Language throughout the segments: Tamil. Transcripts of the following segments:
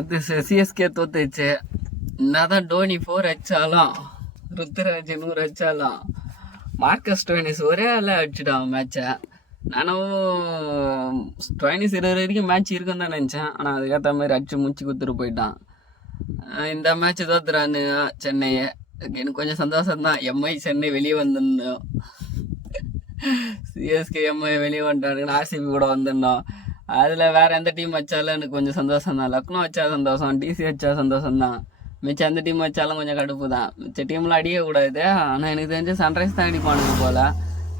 இது சிஎஸ்கே தோத்துச்சு. என்னதான் டோனி 4 அடிச்சாலும் ருத்ராஜ் 100 அடிச்சாலும் மார்க்கஸ் ஸ்டோயினிஸ் ஒரே ஆள அடிச்சுட்டான் மேட்சை. நானும் ஸ்டோயினிஸ் 20 வரைக்கும் மேட்ச் இருக்குன்னு தான் நினச்சேன். ஆனால் அதுக்கேற்ற மாதிரி அடிச்சு முடிச்சு கொடுத்துட்டு போயிட்டான். இந்த மேட்ச் தோத்துறான்னு சென்னையை. எனக்கு கொஞ்சம் சந்தோஷம் தான். எம்ஐ சென்னை வெளியே வந்துடணும், சிஎஸ்கே எம்ஐ வெளியே வந்துட்டானுங்கன்னு ஆர்சிபி கூட வந்துடணும். அதில் வேறு எந்த டீம் வச்சாலும் எனக்கு கொஞ்சம் சந்தோஷம் தான். லக்னோ வச்சா சந்தோஷம், டிசி வச்சா சந்தோஷம் தான். மிச்சம் எந்த டீம் வச்சாலும் கொஞ்சம் கடுப்பு தான். மிச்ச டீம்லாம் அடிக்கக்கூடாது. ஆனால் எனக்கு தெரிஞ்சு சன்ரைஸ் தான் அடிப்பானுங்க போல்.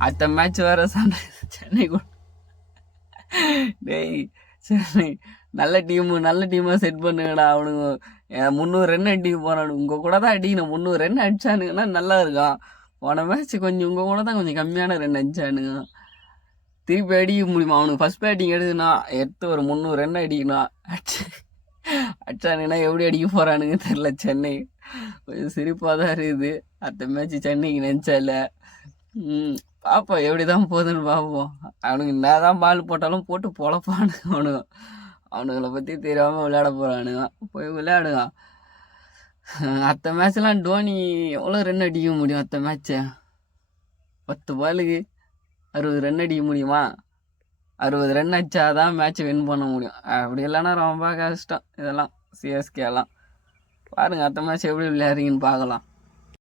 அடுத்த மேட்ச் வேறு சன்ரைஸ் சென்னை கூட. டேய் சென்னை நல்ல டீமாக செட் பண்ணுங்கடா. அவனுங்க 300 ரன் அடிக்க போகிறானு. உங்கள் கூட தான் அடிக்கணும். 300 ரன் அடிச்சானுங்கன்னா நல்லா இருக்கான். போன மேட்ச் கொஞ்சம் உங்கள் கூட தான் கொஞ்சம் கம்மியான ரன் அடிச்சானுங்க. திருப்பி அடிக்க முடியுமா? அவனுக்கு ஃபஸ்ட் பேட்டிங் எடுத்து ஒரு 300 ரன் அடிக்கணும். அடிச்சானுங்கன்னா எப்படி அடிக்க போகிறானுங்க தெரில. சென்னை கொஞ்சம் சிரிப்பாக தான் இருக்குது. அடுத்த மேட்ச் சென்னைக்கு நினச்சால. பார்ப்போம் எப்படி தான் போகுதுன்னு பார்ப்போம். அவனுக்கு என்ன தான் பால் போட்டாலும் போட்டு பொழப்பானுங்க. அவனுங்களை பற்றி தெரியாமல் விளையாட போகிறானுங்க. போய் விளையாடுங்க. அடுத்த மேட்ச்லாம் டோனி எவ்வளோ ரன் அடிக்க முடியும்? அடுத்த மேட்ச்சை 10 பாலுக்கு 60 ரன் அடிக்க முடியுமா? 60 ரன் அடிச்சாதான் மேட்ச் வின் பண்ண முடியும். அப்படி இல்லைன்னா ரொம்ப கஷ்டம் இதெல்லாம். சிஎஸ்கேலாம் பாருங்கள், அடுத்த மேட்ச் எப்படி விளையாடுறீங்கன்னு பார்க்கலாம்.